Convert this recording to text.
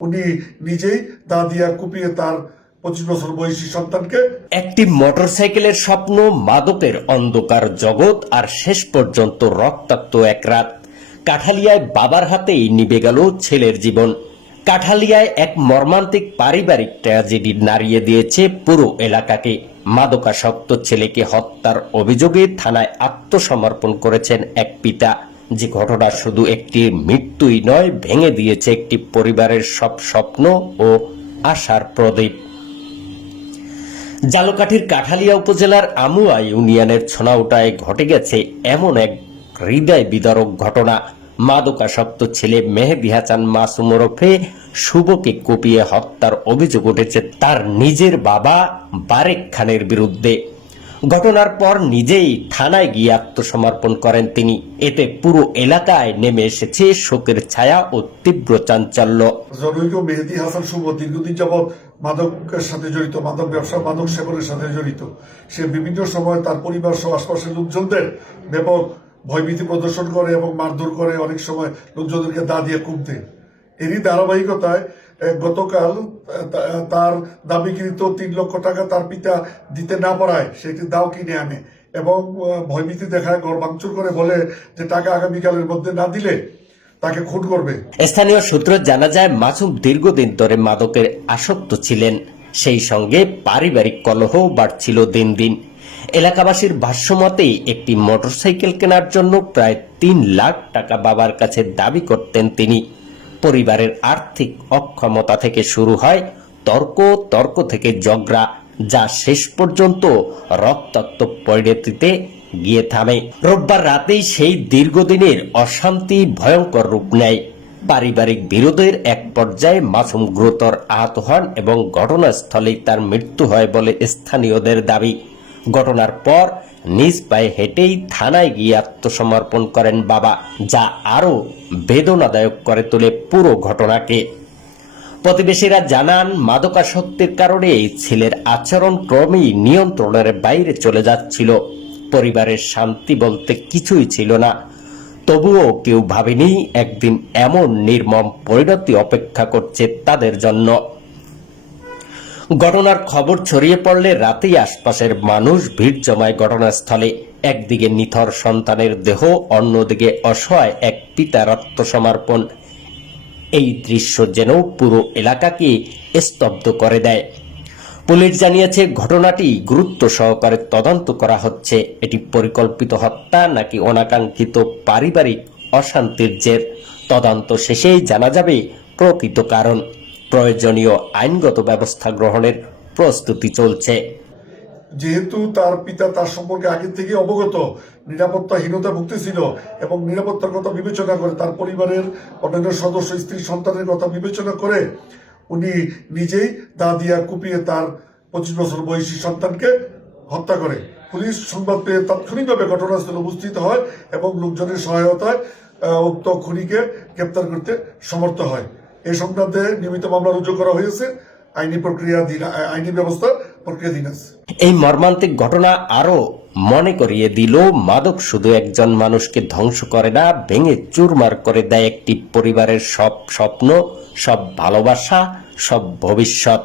উনি নিজেই দা দিয়া কুপিয়ে তার 25 বছর বয়সী সন্তানকে। একটি মোটরসাইকেলের স্বপ্ন, মাদকের অন্ধকার জগৎ, আর শেষ পর্যন্ত রক্তাক্ত এক রাত। কাঠালিয়ায় বাবার হাতেই নিভে গেল ছেলের জীবন। কাঠালিয়ায় এক মর্মান্তিক পারিবারিক ট্র্যাজেডি নাড়িয়ে দিয়েছে পুরো এলাকাকে। মাদকাসক্ত ছেলেকে হত্যার অভিযোগে থানায় আত্মসমর্পণ করেছেন এক পিতা। যে ঘটনা শুধু একটি মৃত্যুই নয়, ভেঙে দিয়েছে একটি পরিবারের সব স্বপ্ন ও আশার প্রদীপ। জালকাঠির কাঠালিয়া উপজেলার আমুয়া ইউনিয়নের ছনাউটায় ঘটে গেছে এমন এক হৃদয় বিদারক ঘটনা। মাদকাসক্ত ছেলে মেহেদী হাসান মাসুম ওরফে শুভকে কুপিয়ে হত্যার অভিযোগ উঠেছে তার নিজের বাবা বারেক খানের বিরুদ্ধে। ঘটনার পর নিজেই থানায় গিয়ে আত্মসমর্পণ করেন তিনি। এতে পুরো এলাকায় নেমে এসেছে শোকের ছায়া ও তীব্র চাঞ্চল্য। জনৈক মেহেদী হাসান শুভ দীর্ঘদিন যাবৎ মাদকের সাথে জড়িত, মাদক ব্যবসা, মাদক সেবনের সাথে জড়িত। সে বিভিন্ন সময় তার পরিবার সহ আশপাশের লোকজনদের ব্যাপক ভয়ভীতি প্রদর্শন করে এবং মারধর করে, অনেক সময় লোকজনদেরকে দা দিয়ে কুপ দেয়। এরই ধারাবাহিকতায় গতকাল তার দাবিকৃত 3 লক্ষ টাকা তার পিতা দিতে না পারায় সে একটি দাও কিনে আনে এবং ভয়ভীতি দেখায়, ঘর ভাঙচুর করে, বলে যে টাকা আগামীকালের মধ্যে না দিলে তাকে খুন করবে। স্থানীয় সূত্রে জানা যায়, মাসুম দীর্ঘদিন ধরে মাদকের আসক্ত ছিলেন। সেই সঙ্গে পারিবারিক কলহ বাড়ছিল দিন দিন। এলাকাবাসীর ভাষ্যমতে একটি মোটরসাইকেল কেনার জন্য প্রায় 3 লাখ টাকা বাবার কাছে দাবি করতেন তিনি। পরিবারের আর্থিক অক্ষমতা থেকে শুরু হয় তর্ক থেকে ঝগড়া, যা শেষ পর্যন্ত রক্তাক্ত পরিণতিতে গিয়ে থামে। রোববার রাতেই সেই দীর্ঘদিনের অশান্তি ভয়ঙ্কর রূপ নেয়। পারিবারিক বিরোধের এক পর্যায়ে মাসুম গুরুতর আহত হন এবং ঘটনাস্থলেই তার মৃত্যু হয় বলে স্থানীয়দের দাবি। ঘটনার পর নিজ পায়ে হেঁটেই থানায় গিয়ে আত্মসমর্পণ করেন বাবা, যা আরো বেদনাদায়ক করে তোলে পুরো ঘটনাকে। প্রতিবেশীরা জানান, মাদকাসক্তির কারণে ছেলের আচরণ ক্রমেই নিয়ন্ত্রণের বাইরে চলে যাচ্ছিল। পরিবারের শান্তি বলতে কিছুই ছিল না। তবুও কেউ ভাবেনি একদিন এমন নির্মম পরিণতি অপেক্ষা করছে তাদের জন্য। ঘটনার খবর ছড়িয়ে পড়লে রাতেই আশপাশের মানুষ ভিড় জমায় ঘটনাস্থলে। একদিকে নিথর সন্তানের দেহ, অন্যদিকে অসহায় এক পিতার আত্মসমর্পণ। এই দৃশ্য যেন পুরো এলাকাকে স্তব্ধ করে দেয়। পুলিশ জানিয়েছে, ঘটনাটি গুরুত্ব সহকারে তদন্ত করা হচ্ছে। এটি পরিকল্পিত হত্যা নাকি অনাকাঙ্ক্ষিত পারিবারিক অশান্তির জের। তদন্ত শেষেই জানা যাবে প্রকৃত কারণ। প্রয়োজনীয় আইনগত ব্যবস্থা গ্রহণের প্রস্তুতি চলছে। যেহেতু তার পিতা তার সম্পর্কে আগে থেকে অবগত, নিরাপত্তাহীনতা ভুগতেছিল এবং নিরাপত্তার কথা বিবেচনা করে, তার পরিবারের অন্যান্য সদস্য, স্ত্রী, সন্তানের কথা বিবেচনা করে উনি নিজেই দা দিয়া কুপিয়ে তার 25 বছর বয়সী সন্তানকে হত্যা করে। পুলিশ সংবাদ পেয়ে তাৎক্ষণিকভাবে ঘটনাস্থলে উপস্থিত হয় এবং লোকজনের সহায়তায় উক্ত খুনিকে গ্রেপ্তার করতে সমর্থ হয়। এই সংক্রান্তে নিয়মিত মামলা রুজু করা হয়েছে। আইনি ব্যবস্থা প্রক্রিয়াধীন আছে। এই মর্মান্তিক ঘটনা আরো মনে করিয়ে দিল, মাদক শুধু একজন মানুষকে ধ্বংস করে না, ভেঙে চুরমার করে দেয় একটি পরিবারের সব স্বপ্ন, সব ভালোবাসা, সব ভবিষ্যৎ।